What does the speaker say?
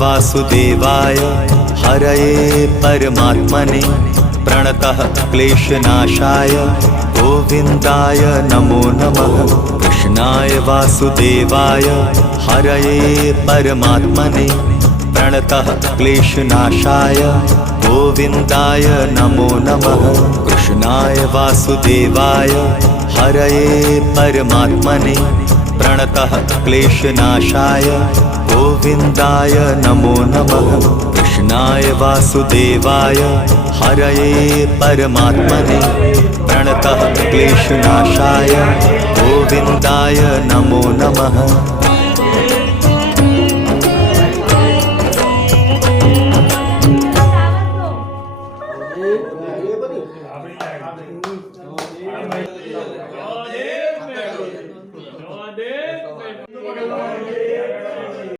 वासुदेवाय हरये परमात्मने प्रणतः क्लेशनाशाय गोविन्दाय नमो नमः। कृष्णाय वासुदेवाय हरये परमात्मने प्रणतः क्लेशनाशाय गोविन्दाय नमो नमः। कृष्णाय वासुदेवाय हरये परमात्मने प्रणतः क्लेशनाशाय गोविन्दाय नमो नमः। कृष्णाय वासुदेवाय हरये परमात्मने प्रणतः क्लेशनाशाय गोविन्दाय नमो नमः।